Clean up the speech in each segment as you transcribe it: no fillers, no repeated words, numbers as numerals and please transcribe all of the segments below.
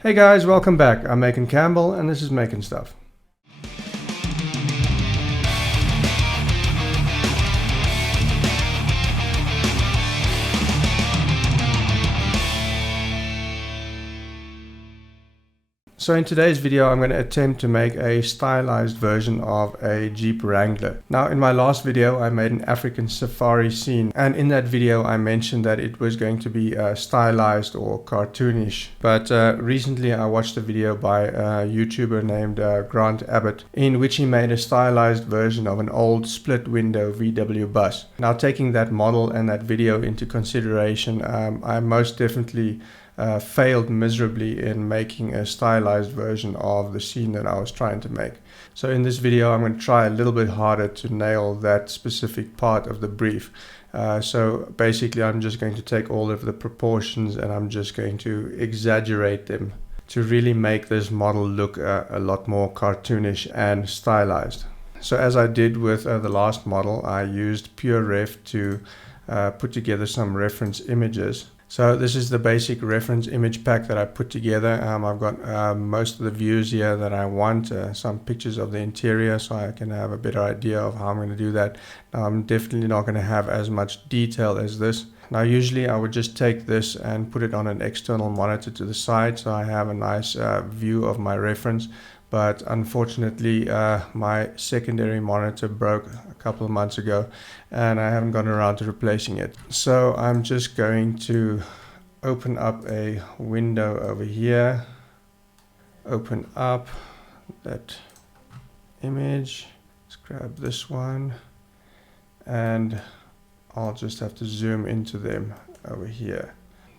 Hey guys, welcome back. I'm Macon Campbell and this is Macon Stuff. So in today's video, I'm going to attempt to make a stylized version of a Jeep Wrangler. Now in my last video, I made an African safari scene, and in that video I mentioned that it was going to be stylized or cartoonish. But recently I watched a video by a YouTuber named Grant Abbott, in which he made a stylized version of an old split window VW bus. Now taking that model and that video into consideration, I most definitely failed miserably in making a stylized version of the scene that I was trying to make. So in this video I'm going to try a little bit harder to nail that specific part of the brief. So basically I'm just going to take all of the proportions and I'm just going to exaggerate them to really make this model look a lot more cartoonish and stylized. So as I did with the last model, I used PureRef to put together some reference images. So this is the basic reference image pack that I put together. I've got most of the views here that I want, some pictures of the interior so I can have a better idea of how I'm going to do that. Now, I'm definitely not going to have as much detail as this. Now usually I would just take this and put it on an external monitor to the side so I have a nice view of my reference. But unfortunately my secondary monitor broke a couple of months ago and I haven't gotten around to replacing it. So I'm just going to open up a window over here, open up that image, let's grab this one, and I'll just have to zoom into them over here.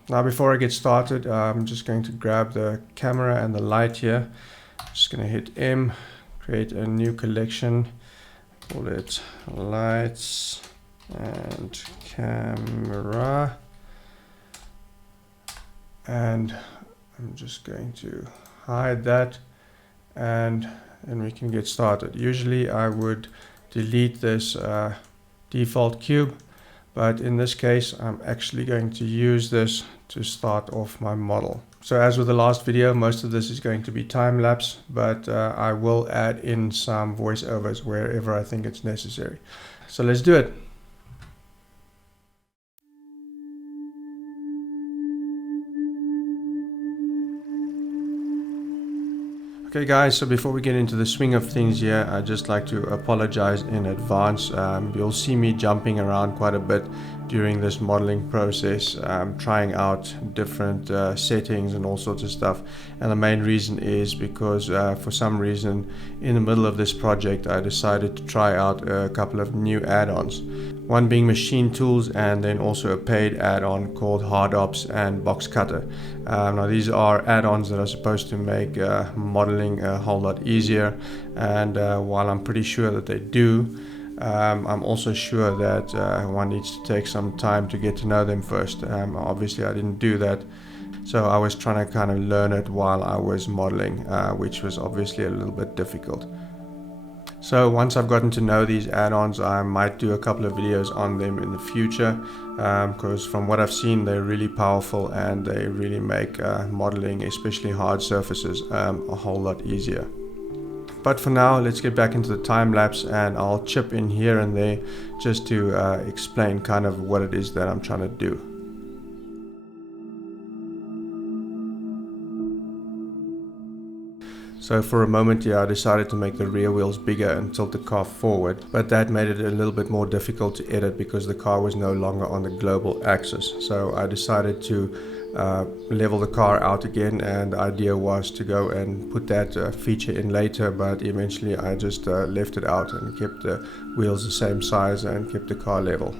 Now before I get started, I'm just going to grab the camera and the light here. Just going to hit M, create a new collection, call it lights and camera, and I'm just going to hide that and then we can get started. Usually I would delete this default cube, but in this case I'm actually going to use this to start off my model. So as with the last video, most of this is going to be time-lapse, but I will add in some voiceovers wherever I think it's necessary. So let's do it. Okay guys, so before we get into the swing of things here, I'd just like to apologize in advance. You'll see me jumping around quite a bit during this modeling process, trying out different settings and all sorts of stuff. And the main reason is because for some reason in the middle of this project I decided to try out a couple of new add-ons. One being machine tools and then also a paid add-on called Hard Ops and Box Cutter. Now these are add-ons that are supposed to make modeling a whole lot easier, and while I'm pretty sure that they do, I'm also sure that one needs to take some time to get to know them first. Obviously I didn't do that, so I was trying to kind of learn it while I was modeling, which was obviously a little bit difficult. So once I've gotten to know these add-ons, I might do a couple of videos on them in the future, because from what I've seen they're really powerful and they really make modeling, especially hard surfaces, a whole lot easier. But for now, let's get back into the time lapse and I'll chip in here and there just to explain kind of what it is that I'm trying to do. So for a moment here I decided to make the rear wheels bigger and tilt the car forward, but that made it a little bit more difficult to edit because the car was no longer on the global axis. So I decided to level the car out again, and the idea was to go and put that feature in later, but eventually I just left it out and kept the wheels the same size and kept the car level.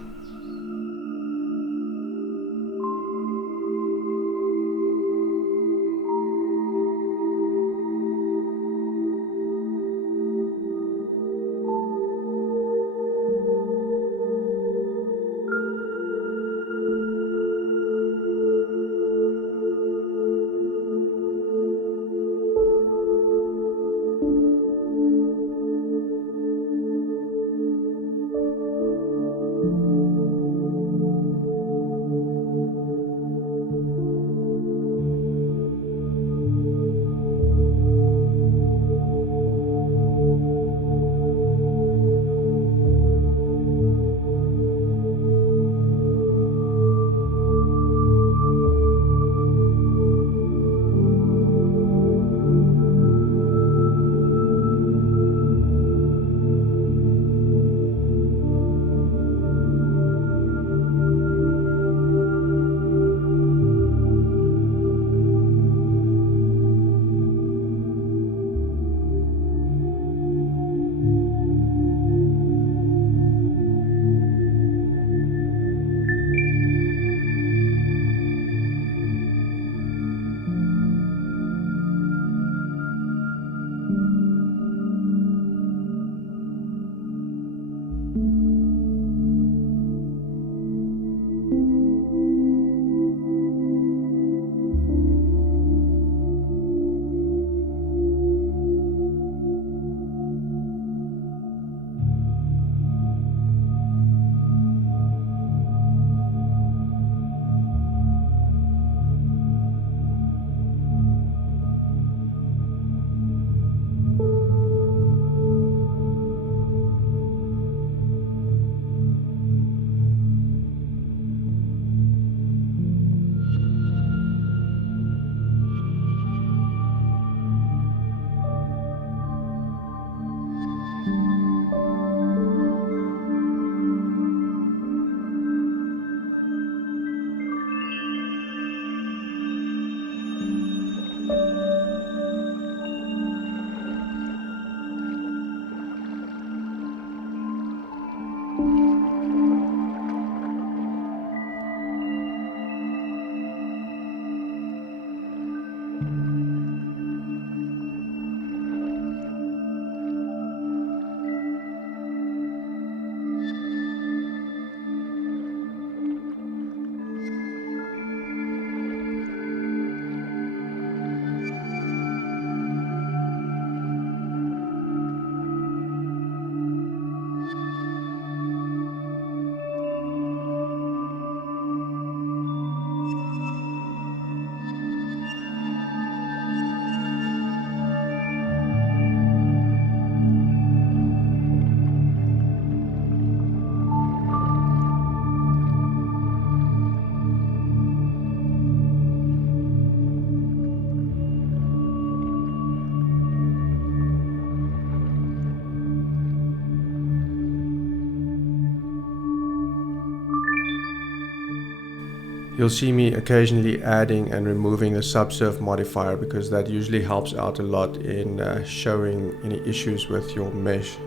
You'll see me occasionally adding and removing the subsurf modifier because that usually helps out a lot in showing any issues with your mesh.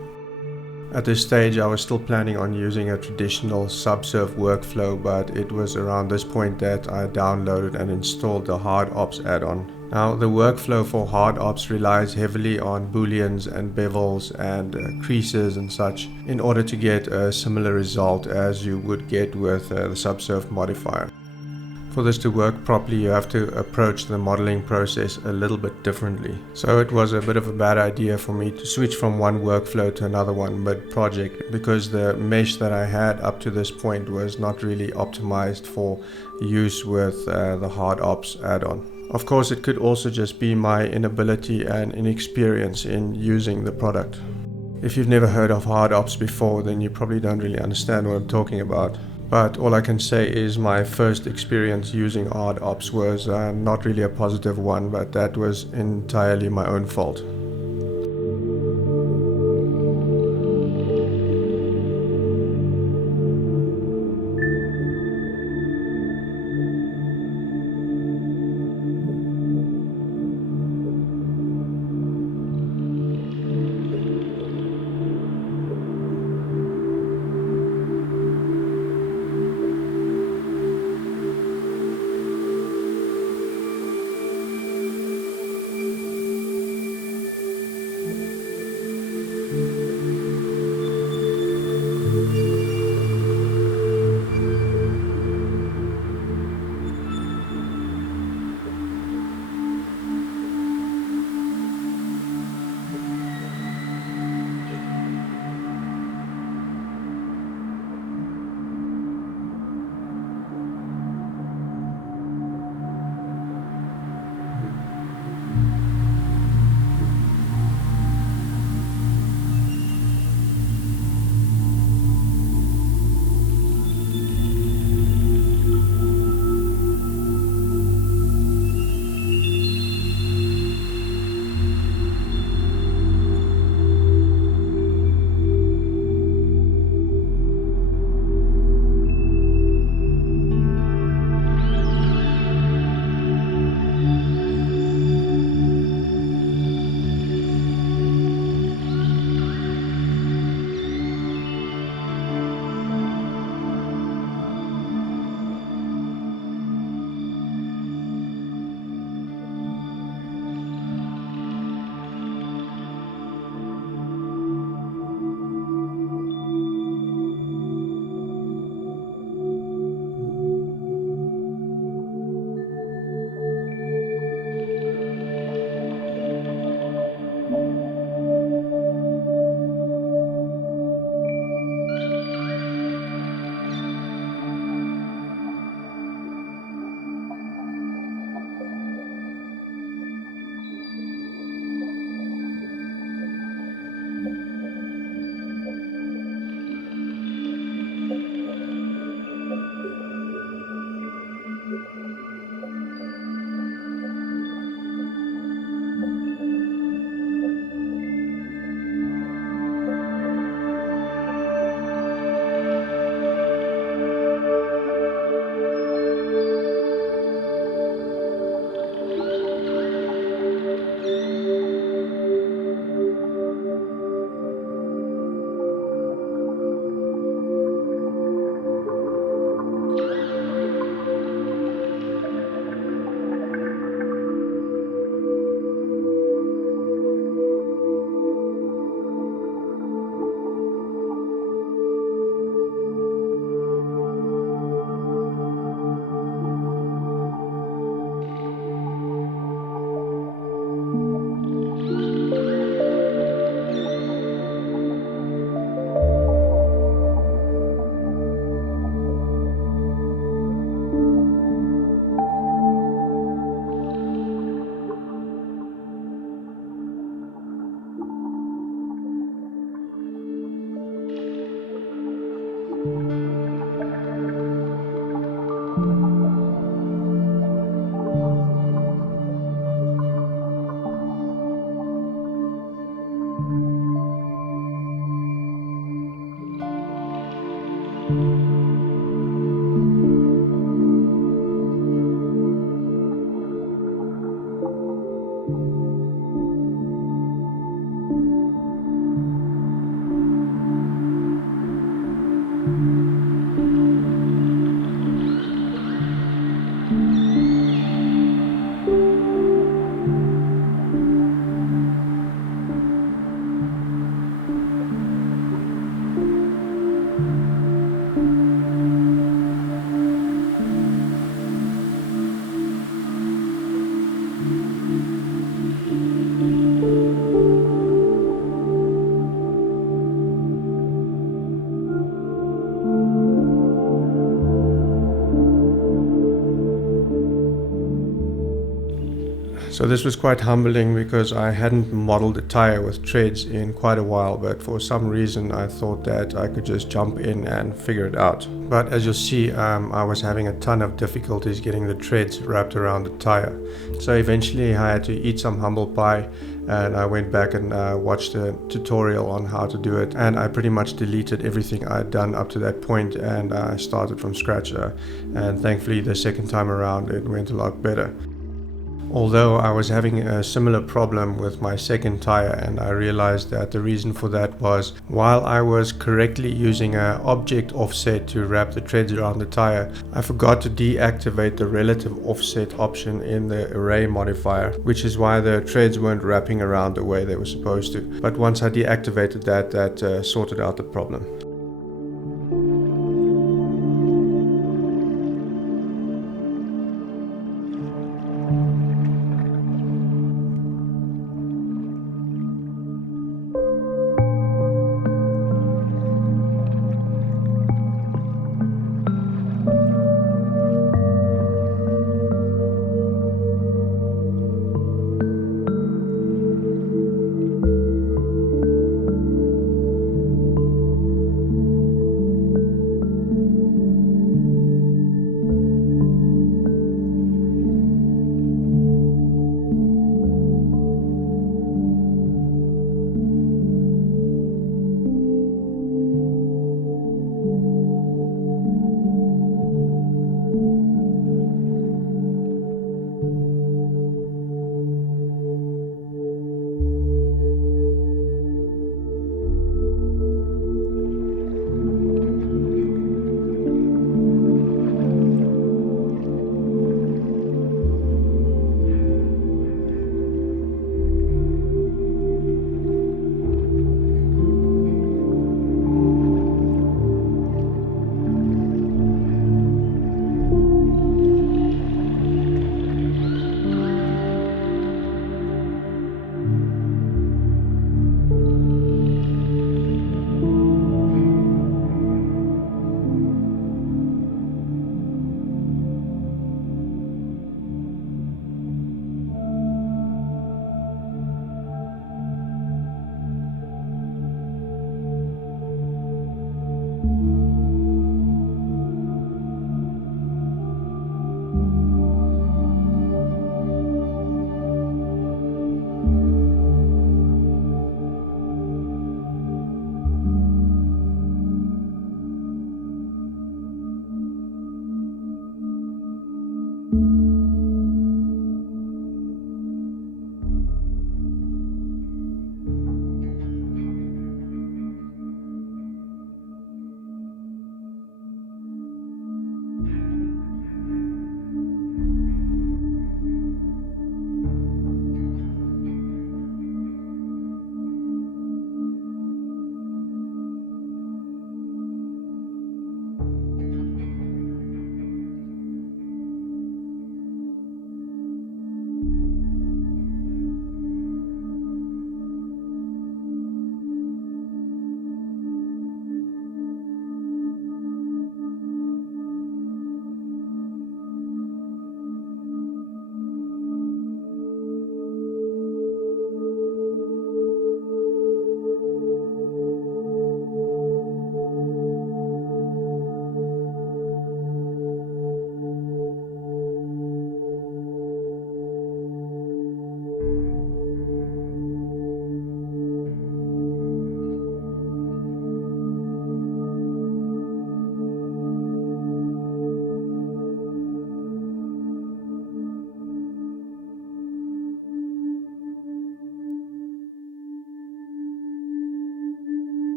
At this stage I was still planning on using a traditional subsurf workflow, but it was around this point that I downloaded and installed the Hard Ops add-on. Now the workflow for Hard Ops relies heavily on booleans and bevels and creases and such in order to get a similar result as you would get with the subsurf modifier. For this to work properly, you have to approach the modeling process a little bit differently. So it was a bit of a bad idea for me to switch from one workflow to another one mid-project, because the mesh that I had up to this point was not really optimized for use with the Hard Ops add-on. Of course, it could also just be my inability and inexperience in using the product. If you've never heard of Hard Ops before, then you probably don't really understand what I'm talking about. But all I can say is my first experience using Hard Ops was not really a positive one, but that was entirely my own fault. So this was quite humbling because I hadn't modeled a tire with treads in quite a while, but for some reason I thought that I could just jump in and figure it out. But as you'll see, I was having a ton of difficulties getting the treads wrapped around the tire. So eventually I had to eat some humble pie, and I went back and watched a tutorial on how to do it, and I pretty much deleted everything I had done up to that point, and I started from scratch, and thankfully the second time around it went a lot better. Although I was having a similar problem with my second tire, and I realized that the reason for that was while I was correctly using an object offset to wrap the treads around the tire, I forgot to deactivate the relative offset option in the array modifier, which is why the treads weren't wrapping around the way they were supposed to. But once I deactivated that, that sorted out the problem.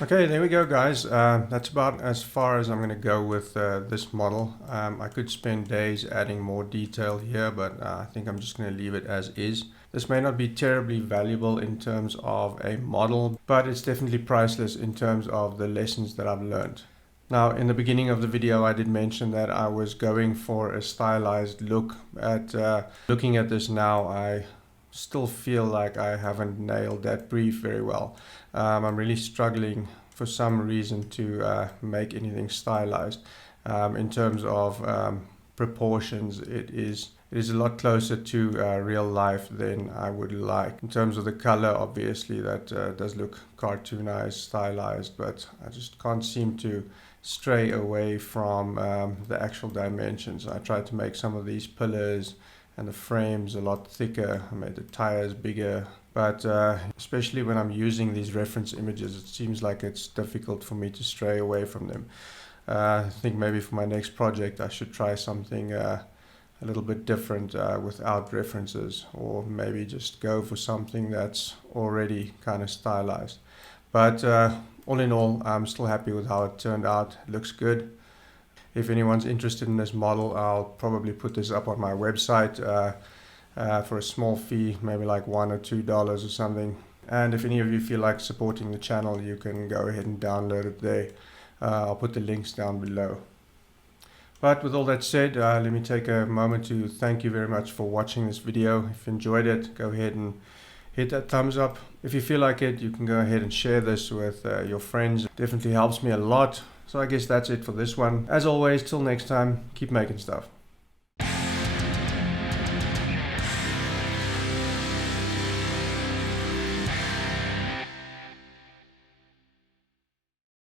Okay, there we go, guys. That's about as far as I'm going to go with this model. I could spend days adding more detail here, but I think I'm just going to leave it as is. This may not be terribly valuable in terms of a model, but it's definitely priceless in terms of the lessons that I've learned. Now, in the beginning of the video, I did mention that I was going for a stylized look. Looking at this now, I still feel like I haven't nailed that brief very well. I'm really struggling for some reason to make anything stylized. In terms of proportions, it is a lot closer to real life than I would like. In terms of the color, obviously that does look cartoonized, stylized, but I just can't seem to stray away from the actual dimensions. I tried to make some of these pillars and the frames a lot thicker. I made the tires bigger, but especially when I'm using these reference images, it seems like it's difficult for me to stray away from them. I think maybe for my next project I should try something a little bit different without references, or maybe just go for something that's already kind of stylized. But all in all, I'm still happy with how it turned out. It looks good. If anyone's interested in this model, I'll probably put this up on my website for a small fee, maybe like $1 or $2 or something. And if any of you feel like supporting the channel, you can go ahead and download it there. I'll put the links down below. But with all that said, let me take a moment to thank you very much for watching this video. If you enjoyed it, go ahead and hit that thumbs up. If you feel like it, you can go ahead and share this with your friends. It definitely helps me a lot. So I guess that's it for this one. As always, till next time, keep making stuff.